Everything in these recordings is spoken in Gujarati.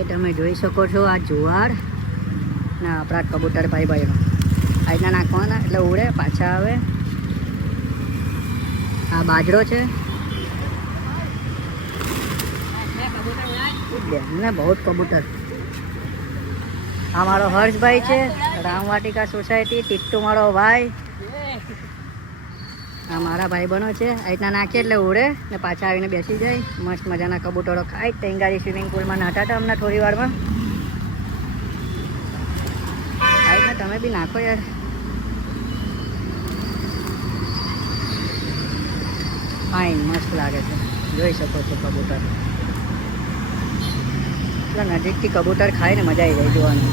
આ તમે જોઈ શકો છો આ જુવાર ના આપણા કબૂતર ભાઈનો આ રીતના નાખવાના એટલે ઉડે પાછા આવે. આ બાજરો છે ને બહુ કબૂતર. આ મારો હર્ષભાઈ છે, રામવાટિકા સોસાયટી, ટીટ્ટુ મારો ભાઈ. આ મારા ભાઈબંધો છે. આ રીતના નાખીએ એટલે ઉડે ને પાછા આવીને બેસી જાય. મસ્ત મજાના કબૂતરો ખાય. ટેંગારી સ્વિમિંગ પુલમાં નાહતા હતા હમણાં થોડી વારમાં. આ રીતના તમે બી નાખો યાર. ફાઇન મસ્ત લાગે છે, જોઈ શકો છો કબૂતર. નજીકથી કબૂતર ખાય ને મજા આવી જાય જોવાની.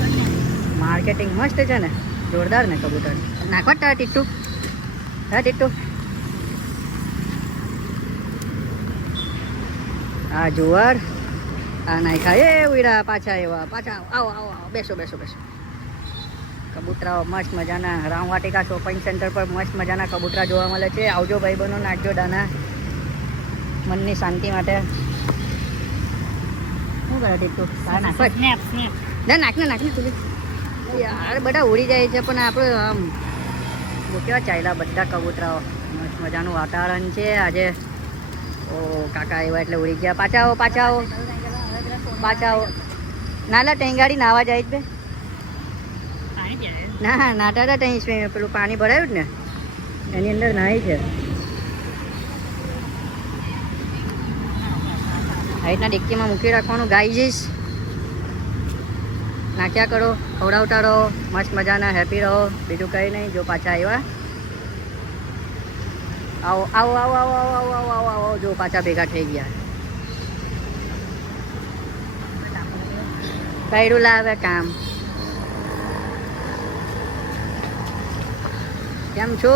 માર્કેટિંગ મસ્ત છે ને, જોરદાર ને કબૂતર. નાખવા તારા ટીટ્ટુ, હા ટીટ્ટુ. આ જુવાર આ નાખ્યા એ ઉડા પાછા એવા પાછા. આવો આવો આવો બેસો બેસો બેસો. કબૂતરાઓ મસ્ત મજાના રામવાટિકા શોપિંગ સેન્ટર પર મસ્ત મજાના કબૂતરા જોવા મળે છે. આવજો ભાઈબંધો, નાખજો દાના મનની શાંતિ માટે. શું કરે ટીટ્ટુ? ના નાખને નાખને તું યાર. બધા ઉડી જાય છે પણ આપણે આમ કેવા ચાલ્યા બધા કબૂતરાઓ. મસ્ત મજાનું વાતાવરણ છે આજે. ઓ કાકા એવા એટલે ઉડી ગયા. પાછા આવો પાછા આવો પાછા આવો. નાલા ટેંગાડી નાવા જાય જ બે. ના નાટા હતા ત્યાં પેલું પાણી ભરાયું જ ને એની અંદર નાહી છે. આ રીતના ડિક્કીમાં મૂકી રાખવાનું. ગાઈ જઈશ નાખ્યા કરો, ખવડાવતા રહો, મસ્ત મજાના હેપી રહો. બીજું કંઈ નહીં. જો પાછા આવ્યા. આવો આવો આવો આવો આવો આવો આવો આવો આવો. જો પાછા ભેગા થઈ ગયા. કર્યું લાવે કામ. કેમ છો?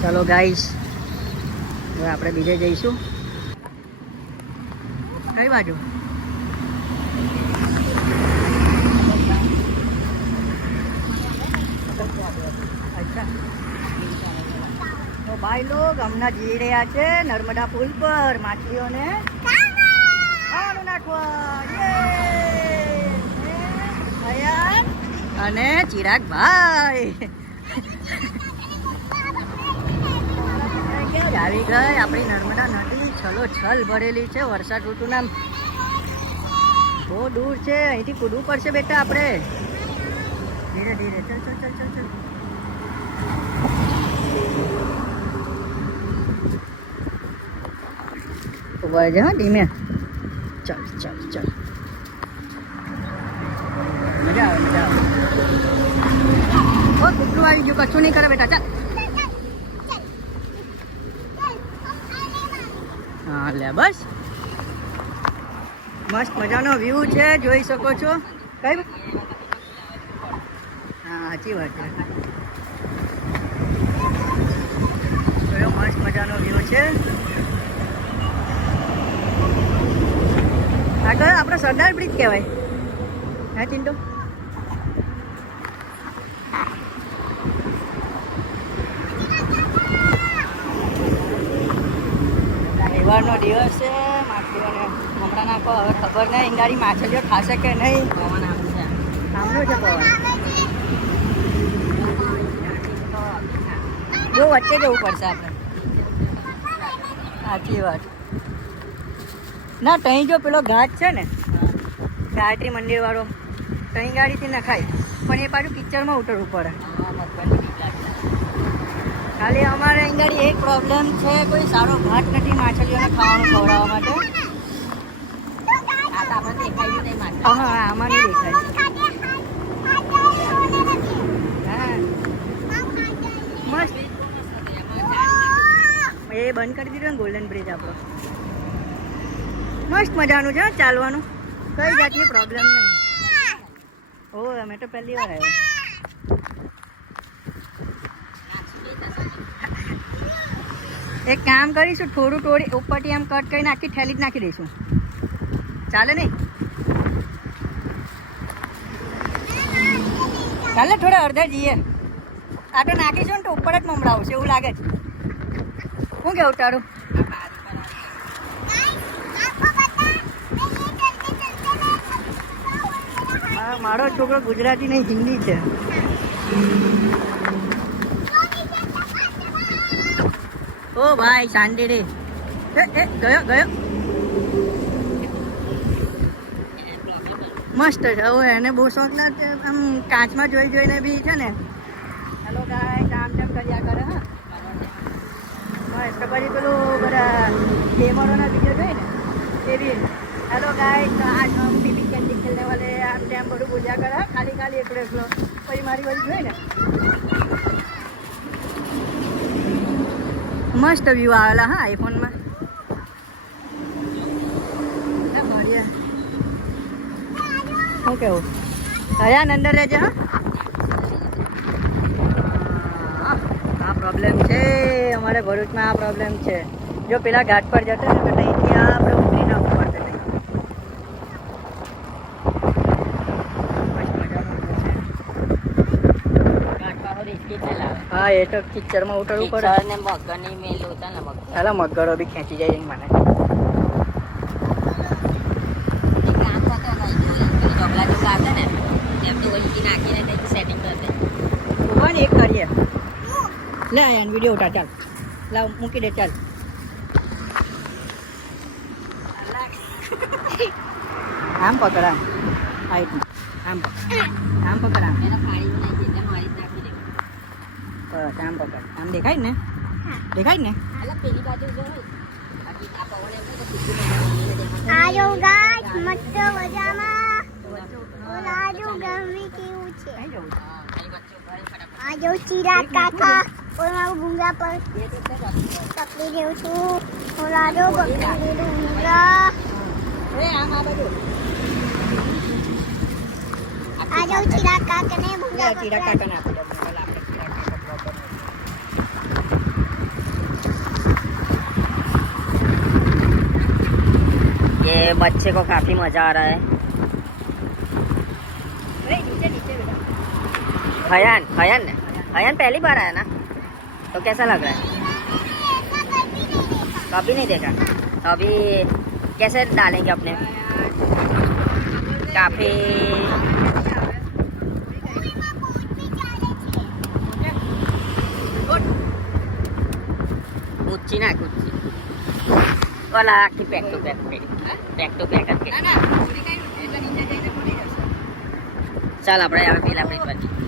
ચલો ગાઈસ, હવે આપણે બીજે જઈશું. કઈ બાજુ? અચ્છા તો ભાઈ લોગ હમણાં જઈ રહ્યા છે નર્મદા પુલ પર માછલીઓને ખાવાનું નાખવા. અને ચિરાગ ભાઈ આવી ગઈ આપણી નર્મદા નદી. છલો છલ ભરેલી છે. વરસાદ ઋતુના બહુ દૂર છે, અહીંથી કૂદવું પડશે બેટા આપણે. ધીરે ધીરે ચલ ચલ ચલ ચલ ચલ. ઉભા છે હા ધીમે. ચલ ચલ ચલ. મજા આવે મજા આવે. ઓ કૂતરું આવી ગયું. કશું નહીં કરે બેટા. ચાલ. હા લે બસ. મસ્ત મજાનો વ્યૂ છે, જોઈ શકો છો. કઈ હા સાચી વાત છે. મસ્ત મજાનો વ્યૂ છે. આગળ આપણો સરદાર બ્રિજ કહેવાય. હા ચિંટુ. રવિવારનો દિવસ છે. માછલીઓને હમણાં નાખો. હવે ખબર નહીં ઈંગાડી માછલીઓ ખાશે કે નહીં. પવન આવશે. સાંભળ્યું છે પવન. બહુ વચ્ચે જવું પડશે આપણે. સાચી વાત. ના ત્યાં જો પેલો ઘાટ છે ને ગાયત્રી મંદિર વાળો, ત્યાં ગાડીથી નખાય પણ એ પાછું કિચડમાં ઉતરવું પડે. ખાલી અમારે અહીં ગાડી એક પ્રોબ્લેમ છે, કોઈ સારો ઘાટ નથી માછલીઓને ખાવાનું ખવડાવવા માટે. હા આમાં નહીં દેખાય. હા મસ્ત. એ બંધ કરી દીધો ને ગોલ્ડન બ્રિજ આપણો. મસ્ત મજાનું છે ચાલવાનું. કઈ જાતની પ્રોબ્લેમ નહીં. ઓ અમે તો પહેલી વાર આવ્યો. એક કામ કરીશું, થોડું તોડી ઉપરથી આમ કટ કરીને આખી થેલી જ નાખી દઈશું. ચાલે નહીં? ચાલે થોડા અડધા જઈએ. આ તો નાખીશું ને તો ઉપર જ મમડાવશે એવું લાગે છે. શું કેવું તારું? મારો છોકરો ગુજરાતી નહીં હિન્દી છે. ઓ ભાઈ શાંતિ રે. ગયો મસ્ત છે. હવે એને બહુ શોખ લાગે આમ કાચમાં જોઈને બી છે ને. હેલો ગાઈસ આમ તેમ કર્યા કરે. હા મસ્ત પછી પેલું બધા ગેમરોના વિડીયો જોઈ ને એ બી હેલો ગાઈસ આજ હમ ટીવી કેન્ડી ખેલને વાલે આમ તેમ બધું બોલ્યા કરે. ખાલી એકલો પછી મારી બાજુ જોઈ ને મસ્ત વ્યૂ આવેલા હા આઈફોનમાં. શું કેવું હયાન અંદર રહેજે. હા આ પ્રોબ્લેમ છે અમારે ભરૂચમાં. આ પ્રોબ્લેમ છે. જો પેલા ઘાટ પર જતો ને તો ત્યાંથી આપણે ઉતરીને આવવું પડે. હા એ તો કિચરમાં ઉતરવું પડે ને. મગરની મેલ હોતા ને ચાલો મગરો બી ખેંચી જાય મને. એક કરીએ લે આયા વિડીયો ઉઠા. ચાલ લાવ મૂકી દે. ચાલ આમ પકડ. આમ પકડ. આમ પકડ. આમ દેખાય ને. પેલી બાજુ આજો ગાઈસ મસ્ત મજામાં. ઓલાજો ગરમી કેવું છે. આજો ચિરાગ કાકા ઓલા ભૂંગા પર પકડી દેઉં છું. ઓલાજો પકડી ભૂંગા. આજો ચિરાગ કાકાને ભૂંગા પકડા. ये बच्चे को काफी मजा आ रहा है. हयान पहली बार आया ना तो कैसा लग रहा है? कभी नहीं देखा. तो अभी कैसे डालेंगे अपने काफी ऊंची ना ऊंची वाला आखी बैक टू बैक करके ચાલ આપણે હવે પેલા બ્રિજ પર